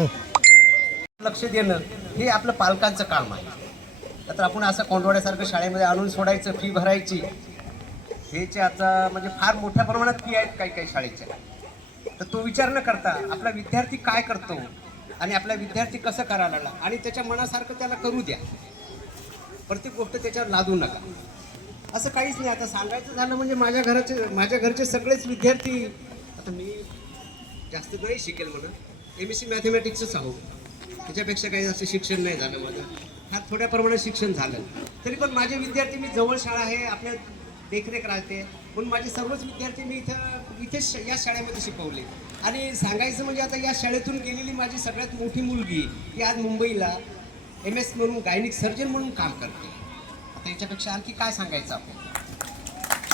लक्ष देणं हे आपलं पालकांचं काम आहे. तर आपण असं कोंडवाड्यासारखं शाळेमध्ये आणून सोडायचं, फी भरायची, हेचे आता म्हणजे फार मोठ्या प्रमाणात फी आहेत काही काही शाळेच्या. तर तो विचार न करता आपला विद्यार्थी काय करतो आणि आपला विद्यार्थी कसं करायला लागला आणि त्याच्या मनासारखं त्याला करू द्या. प्रत्येक गोष्ट त्याच्यावर लादू नका. असं काहीच नाही. आता सांगायचं झालं म्हणजे माझ्या घरचे सगळेच विद्यार्थी, आता मी जास्त नाही शिकेल म्हणून MSc मॅथमॅटिक्सच आहो, त्याच्यापेक्षा काही असं शिक्षण नाही झालं माझं. फार थोड्या प्रमाणात शिक्षण झालं, तरी पण माझे विद्यार्थी, मी जवळ शाळा आहे, आपल्या देखरेख राहते म्हणून माझे सर्वच विद्यार्थी मी इथेच या शाळेमध्ये शिकवले. आणि सांगायचं म्हणजे आता या शाळेतून गेलेली माझी सगळ्यात मोठी मुलगी ही आज मुंबईला MS म्हणून गायनिक सर्जन म्हणून काम करते. आता याच्यापेक्षा आणखी काय सांगायचं आपण.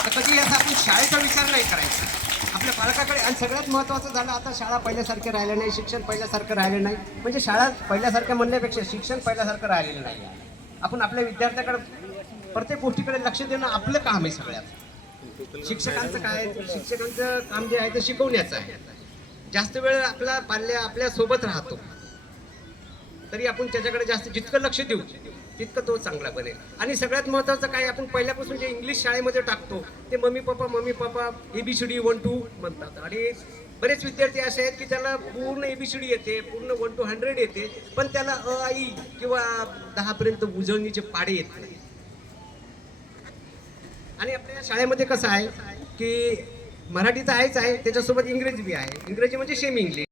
तर कधी याचा आपण शाळेचा विचार नाही करायचा, आपल्या पालकाकडे. आणि सगळ्यात महत्त्वाचं झालं, आता शाळा पहिल्यासारखं राहिलं नाही, शिक्षण पहिल्यासारखं राहिलं नाही. म्हणजे शाळा पहिल्यासारखं म्हणण्यापेक्षा शिक्षण पहिल्यासारखं राहिलेलं नाही. आपण आपल्या विद्यार्थ्याकडे प्रत्येक गोष्टीकडे लक्ष देणं आपलं काम आहे सगळ्यात. शिक्षकांचं काय, शिक्षकांचं काम जे आहे ते शिकवण्याचं आहे. जास्त वेळ आपल्या सोबत राहतो तरी आपण त्याच्याकडे जास्त जितकं लक्ष देऊ तितकं तो चांगला बनेल. आणि सगळ्यात महत्त्वाचं काय, आपण पहिल्यापासून जे इंग्लिश शाळेमध्ये टाकतो ते मम्मी पप्पा ABCD 1 2 म्हणतात. आणि बरेच विद्यार्थी असे आहेत की त्याला पूर्ण ABCD येते, पूर्ण 1 to 100 येते, पण त्याला अ आ इ किंवा 10 पर्यंत उजळणीचे पाडे येत नाही. आणि आपल्या शाळेमध्ये कसं आहे की मराठी तर आहेच आहे, त्याच्यासोबत इंग्रजी बी आहे. इंग्रजी म्हणजे सेमी इंग्लिश.